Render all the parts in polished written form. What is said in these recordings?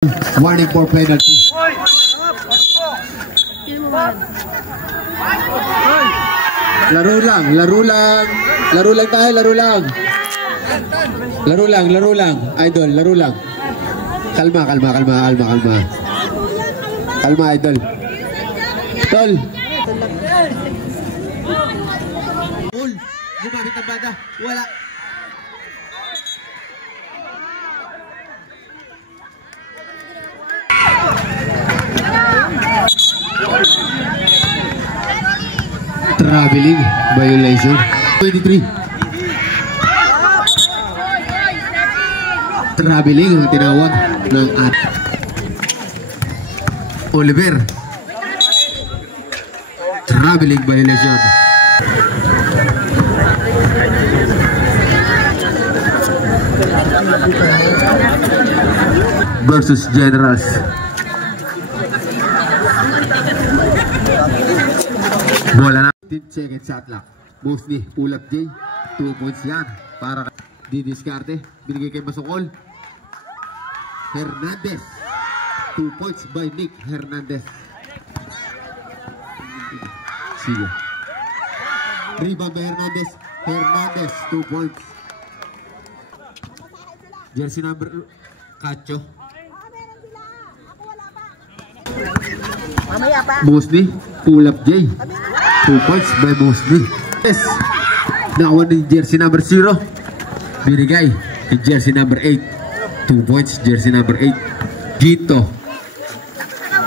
Warning for penalty. Laro lang tayo, laro lang, idol, laro lang. Kalma, idol. Tol. Gumamit ang banda, wala. Traveling violation 23. Traveling ang tinawag ng Oliver. Traveling violation. Versus Generals. Bola na. 15 second shot clock. Mostly pull up J. 2 points yan. Para didiskarte. Binigay kay Masukol. Hernandez. 2 points by Nick Hernandez. Sige. Rebound by Hernandez. 2 points. Jersey number Cacho. Mostly pull up J. 2 points by Mostly. Yes. Nakuha ni jersey number 0. Binigay ni jersey number 8. 2 points jersey number 8. Gito.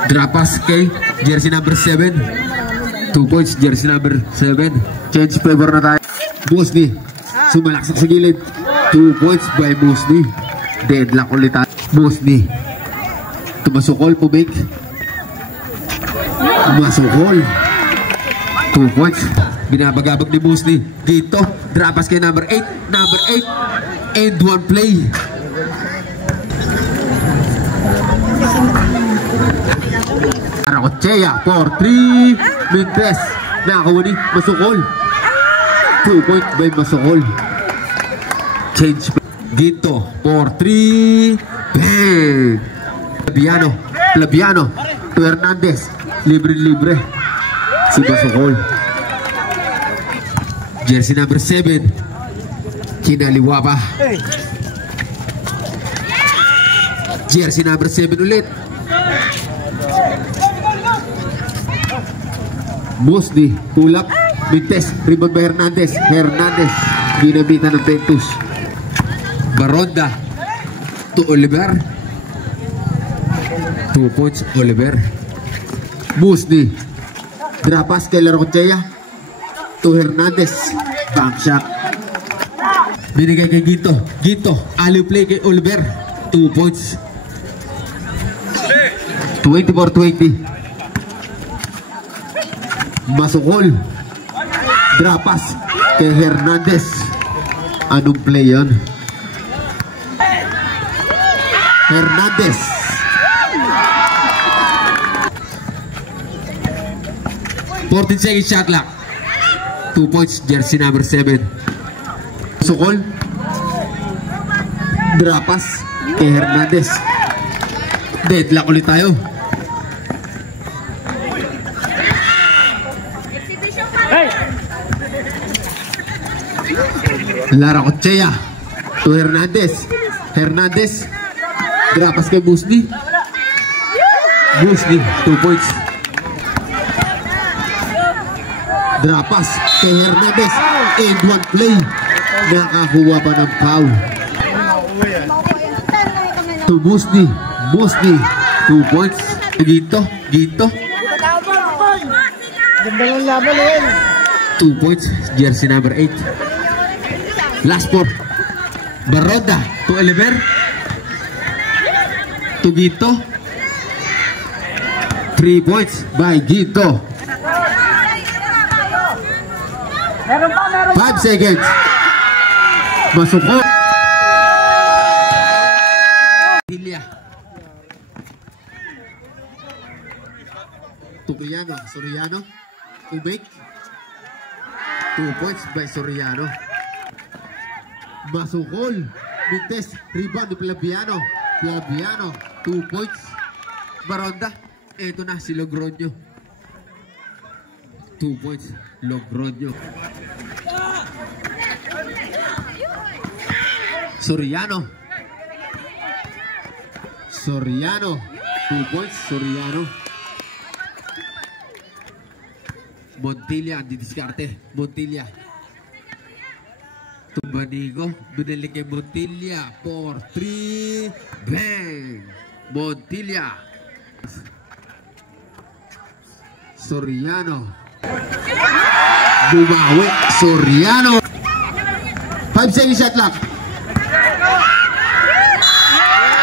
Drop pass kay jersey number 7. 2 points jersey number 7. Change favor na tayo. Mostly. Sumalaksak sa gilid. 2 points by Mostly. Deadlock ulit tayo. Mostly. Tumasukol, pumik. Masukol. 2 points. Binabagabag ni Mostly. Dito. Drop pass kay number 8. And 1 play. Aracochea for 3. Mintes. Nakakuha ni Masukol. 2 points by Masukol. Change. Dito for 3. Bang. Plabiano. To Hernandez. Libre. Si Masukol. Jersey number 7. Kinaliwa pa. Jersey number 7 ulit. Mostly pull up. Mintes. Rebound by Hernandez. Ginabitan ng Pentus. Baronda to Oliver. 2 points Oliver. Mostly drop pass kay Aracochea to Hernandez. Bank shot. Binigay kay Gito. Alley play kay Oliver. 2 points. 24-20. Masukol. Drop pass kay Hernandez. Anong play yan? Hernandez. Fourteen seconds shot clock. 2 points jersey number 7. Masukol. Drop pass kay Hernandez. Deadlock ulit tayo. Aracochea to Hernandez. Drop pass kay Mostly. 2 points. Drop pass kay Hernandez. And 1 play. Nakakuha pa ng foul. To Mostly. 2 points. Gito. 2 points. Jersey number 8. Last four. Baronda to Oliver. To Gito. 3 points by Gito. 5 seconds. Masukol. Soriano. Ubik. 2 points by Soriano. Masukol. Mintes. Rebound ni Plabiano. 2 points. Baronda. Ito na si Logroño. 2 points. Logroño. Soriano. 2 points. Soriano. Montilla. Di diskarte. Montilla. Tumbanigo. Binili kay Montilla. 4-3. Bang. Montilla. Soriano. Bumawi. Soriano. 5 seconds shot clock.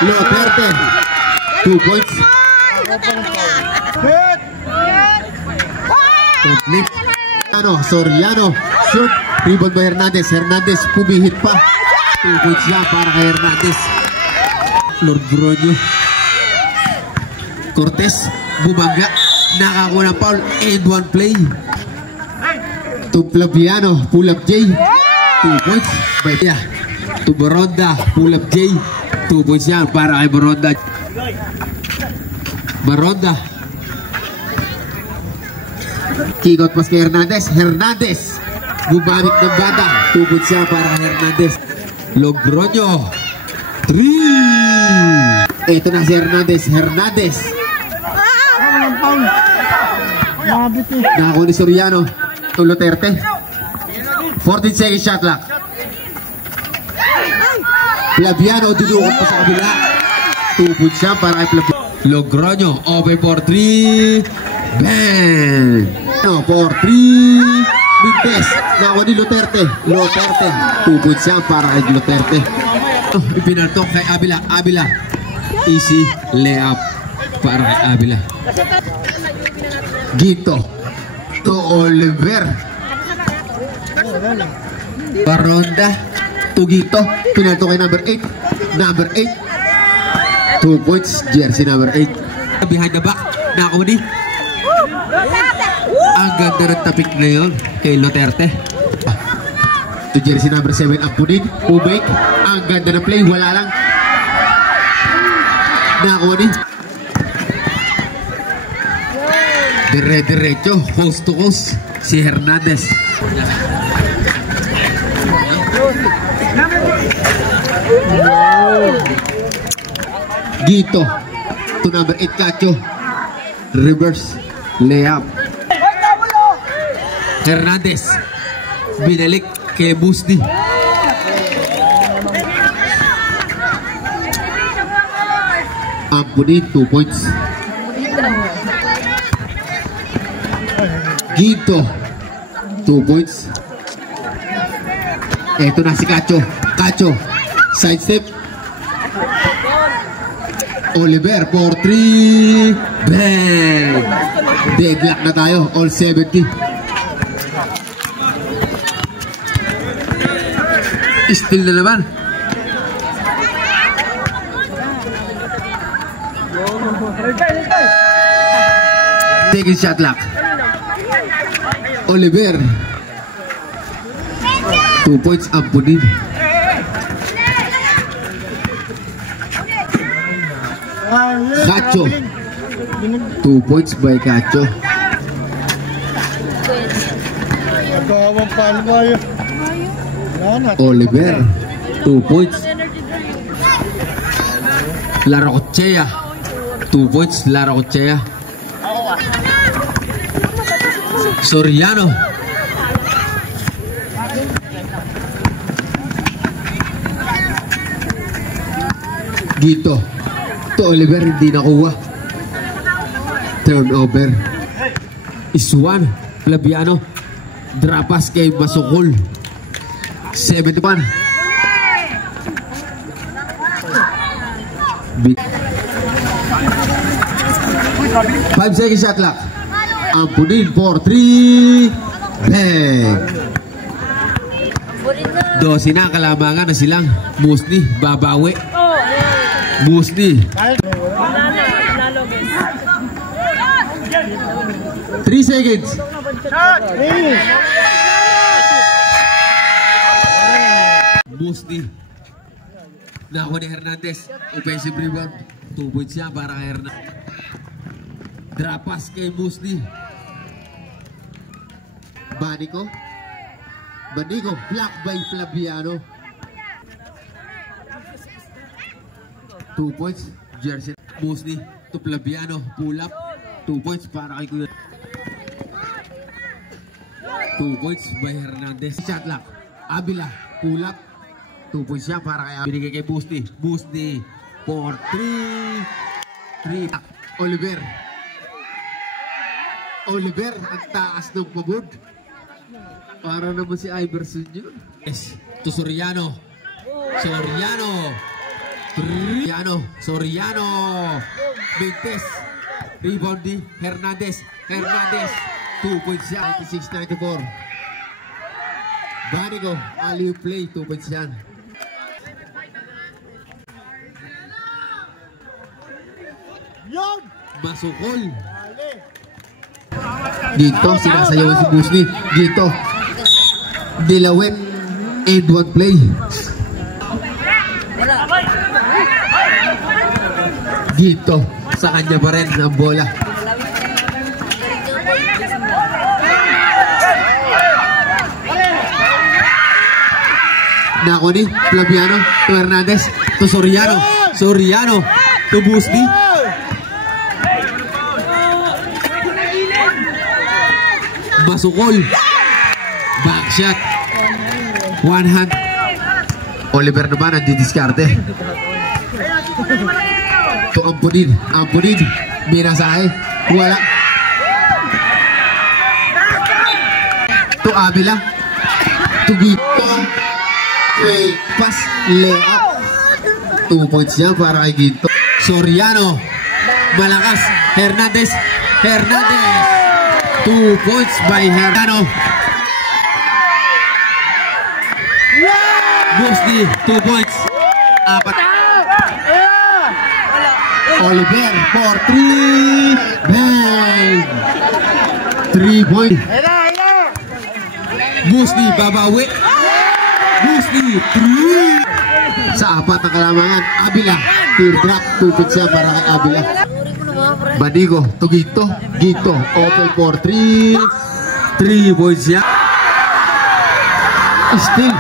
Loperte. 2 points. Complete. Soriano. Shoot. Rebound by Hernandez. Hernandez pumihit pa. 2 points yan para kay Hernandez. Logroño. Cortez. Bumangga. Nakakuha ng foul. And 1 play. To Flaviano. Pull up J. 2 points. To Baronda. Pull up J. 2 points yan para kay Baronda. Baronda. Kick out pass kay Hernandez. Hernandez. Gumamit ng banda. 2 points yan para kay Hernandez. Logroño. 3. Ito na si Hernandez. Hernandez. Nakakuha ni Soriano. To Luterte. 14 seconds shot clock. Flaviano dudukot pa sa kabila. 2 points siya para kay Flaviano. Logroño open for 3. Bang. 4-3. Mintes. Nakakuha ni Luterte. Luterte. 2 points siya para kay Luterte. Ipinartok kay Avila. Avila. Easy layup para kay Avila. Gito. To Oliver. Baronda. Tugito. Pinalto kay number 8. Number 8. 2 points. Jersey number 8. Behind the back. Nakamuni. Ang ganda ng tapik na yun kay Luterte. To jersey number 7. Ampunin. Ubek. Ang ganda ng play. Wala lang. Nakamuni. Dire-diretso. Coast to coast. Si Hernandez. Gito to number 8 Cacho. Reverse layup. Hernandez binalik kay Busdi. Ampunin 2 points. Gito 2 points. Eto na si Cacho. Cacho side step. Oliver for 3. Bang. Deadlock na tayo. All 70. Still na naman. Taking shot clock. Oliver 2 points. Ampunin. Cacho 2 points by Cacho. Oliver 2 points. Larocchea 2 points. Larocchea. Soriano Gito to Oliver, hindi nakuha. Turnover. Iswan. Flaviano. Drapas kay Masukol. 71. 5 seconds shot clock. Ampunin for 3. Bang. Dosi na kalamangan na silang Musni babawi. Musni 3 seconds. Musni nakuha ni Hernandez. Offensive rebound. 2 points siya para kay Hernandez. Drop pass kay Musni. Banico, block by Flaviano. 2 points, jersey Musni to Flaviano, pull up. 2 points para kay Kuya. 2 points by Hernandez. Shot lock, Abila, pull up. 2 points siya para kay Abila. Binigay kay Musni for 3. Oliver, ang taas ng pabod. Para naman si Iverson yun. Yes, to Soriano. Mintes. Rebound di Hernandez. 2 points siya. 96-94. Banico, alley play. 2 points yan. Masukol. Dito, sinasayawan si Musni. Dito, Dilawet, and 1 play. Dito, sa kanya pa rin ang bola. Nako ni Flaviano to Hernandez to Soriano to Musni. Masukol. Backshot. 1 hand. Oliver naman ang didiskarte. To Ampunin. Minasahe. Wala. To Abila. To Gito. Pass. Layup. 2 points niya para kay Gito. Soriano. Malakas. Hernandez. 2 points by Hernando. Musni, 2 points. 4. Oliver for 3. Bang! 3 points. Musni, babawi. Musni, 3. Sa 4 na kalamangan. Abila, teardrop. 2 points siya para kay Abila. Banico to Gito, open for 3 points siya. Still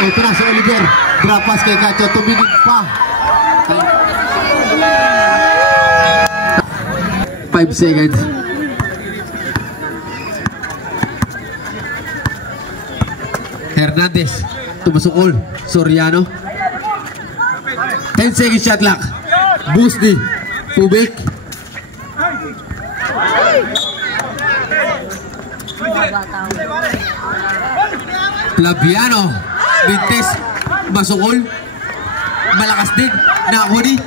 ito na si Oliver, drop pass kay Gacho, tuminig pa. 5 seconds. Hernandez tumasukol, Soriano. 10 seconds shot clock. Musni Pubik. Flaviano. Mintes. Masukol. Malakas din. Nakuni.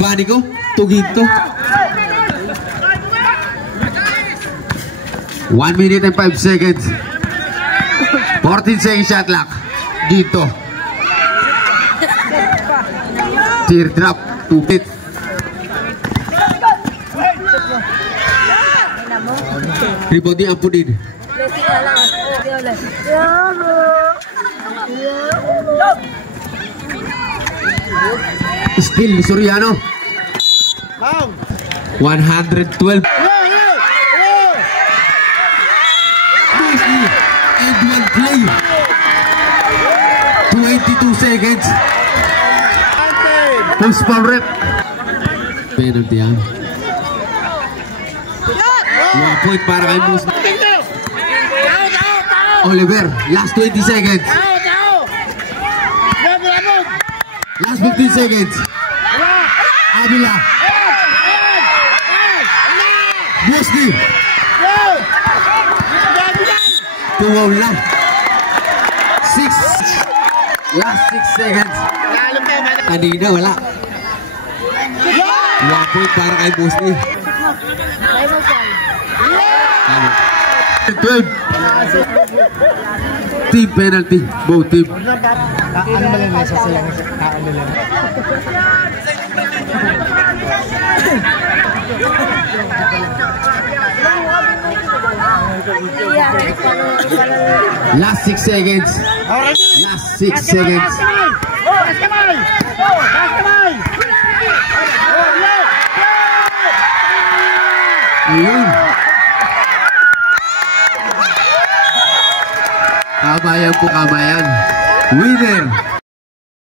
Banico. Tuginto. 1 minute and 5 seconds. 14 seconds shot clock. Dito. Teardrop. 2 hit. Rebound ni Ampunin. Still Soriano. 112. And 1 play. 22 seconds. Post ball rep. Penalty yan. 1 point para kay Musni. Oliver, last 20 seconds. Last 15 seconds. Abila. Musni. Tuwaw lang. 6. Last 6 seconds. Kanina wala. 1 point para kay Musni. 12. Team penalty, both team. Last 6 seconds. Last 6 seconds. Ayun. Kabayan po, kabayan. Winner